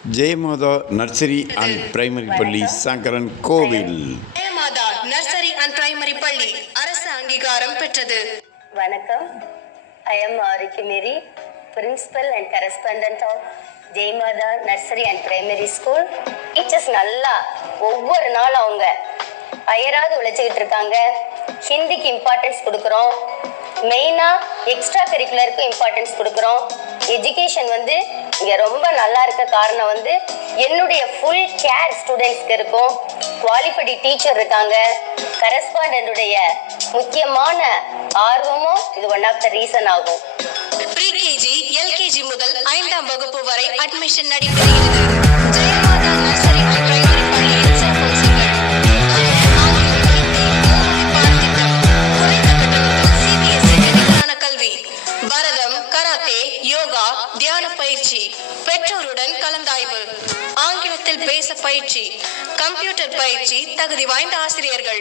Jayamatha nursery and primary பள்ளி சங்கரன் கோவில். Jayamatha nursery and primary பள்ளி அரசு அங்கீகாரம் பெற்றது. வணக்கம். I am Ariki Mary, Principal and Correspondent of Jayamatha nursery and primary school. Teachers நல்லா ஒவ்வொரு நாளும் அவங்க அயராது உழைச்சிக்கிட்டு இருக்காங்க. ஹிந்திக்கு இம்பார்ட்டன்ஸ் கொடுக்குறோம், மெயினாக எக்ஸ்ட்ரா கரிக்குலருக்கு இம்பார்ட்டன்ஸ் கொடுக்குறோம். எஜுகேஷன் இங்கே ரொம்ப நல்லா இருக்க காரணம் என்னுடைய ஃபுல் கேர் ஸ்டூடெண்ட்ஸ்க்கு இருக்கும். குவாலிஃபைடு டீச்சர் இருக்காங்க. கரஸ்பாண்டன்டுடைய முக்கியமான ஆர்வமும் இது ஒன் ஆஃப் த ரீசன் ஆகும். ப்ரீகேஜி எல்கேஜி முதல் 5ஆம் வகுப்பு வரை அட்மிஷன் நடைபெறுகிறது. ஜெயமாதா நர்சரி அண்ட் பிரைமரி பள்ளியின் சிறப்பம்சங்கள்: கல்வி, பரதம், கராத்தே, யோகா, தியான பயிற்சி, பெற்றோருடன் கலந்தாய்வு, ஆங்கிலத்தில் பேச பயிற்சி, கம்ப்யூட்டர் பயிற்சி, தகுதி வாய்ந்த ஆசிரியர்கள்,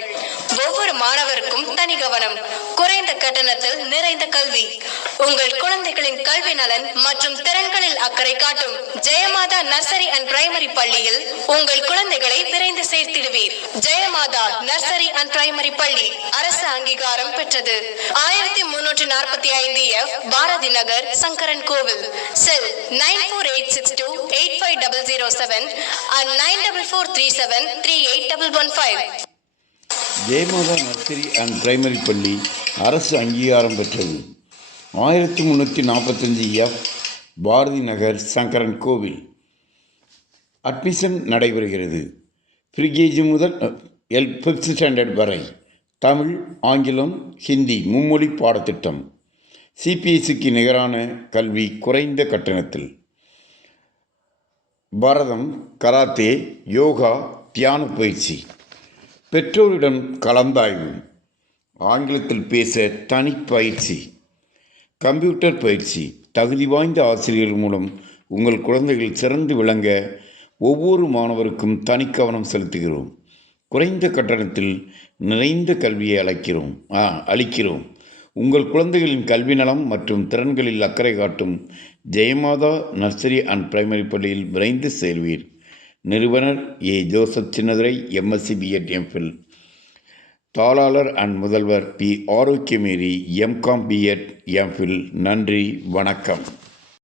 ஒவ்வொரு மாணவருக்கும் தனி கவனம், குறைந்த கட்டணத்தில் நிறைந்த கல்வி. உங்கள் குழந்தைகளின் கல்வி நலன் மற்றும் திறன்களில் அக்கறை காட்டும் ஜெயமாதா நர்சரி அண்ட் பிரைமரி பள்ளியில் உங்கள் குழந்தைகளை விரைந்து சேர்த்திடுவீர். ஜெயமாதா நர்சரி அண்ட் பிரைமரி பள்ளி அரசு அங்கீகாரம் பெற்றது. 1345 F பாரதி நகர், சங்கரன் கோவில். செல் 9486285007 and 9443738115. Jayamatha nursery and primary பள்ளி அரசு அங்கீகாரம் பெற்றது. 1345 F பாரதி நகர், சங்கரன் கோவில். அட்மிஷன் நடைபெறுகிறது. ப்ரீகேஜி முதல் 5th ஸ்டாண்டர்ட் வரை தமிழ், ஆங்கிலம், ஹிந்தி மும்மொழி பாடத்திட்டம். சிபிஎஸ்சிக்கு நிகரான கல்வி குறைந்த கட்டணத்தில். பரதம், கராத்தே, யோகா, தியான பயிற்சி, பெற்றோரிடம் கலந்தாய்வு, ஆங்கிலத்தில் பேச தனி பயிற்சி, கம்ப்யூட்டர் பயிற்சி. தகுதி வாய்ந்த ஆசிரியர்கள் மூலம் உங்கள் குழந்தைகள் சிறந்து விளங்க ஒவ்வொரு மாணவருக்கும் தனி கவனம் செலுத்துகிறோம். குறைந்த கட்டணத்தில் நிறைந்த கல்வியை அளிக்கிறோம். உங்கள் குழந்தைகளின் கல்வி நலம் மற்றும் திறன்களில் அக்கறை காட்டும் ஜெயமாதா நர்சரி அண்ட் பிரைமரி பள்ளியில் விரைந்து சேர்வீர். நிறுவனர் ஏ. Joseph Chinnadurai, MSc B.Ed M.Phil. தாளாளர் அண்ட் முதல்வர் B. Arockiamary, M.Com B.Ed M.Phil. நன்றி, வணக்கம்.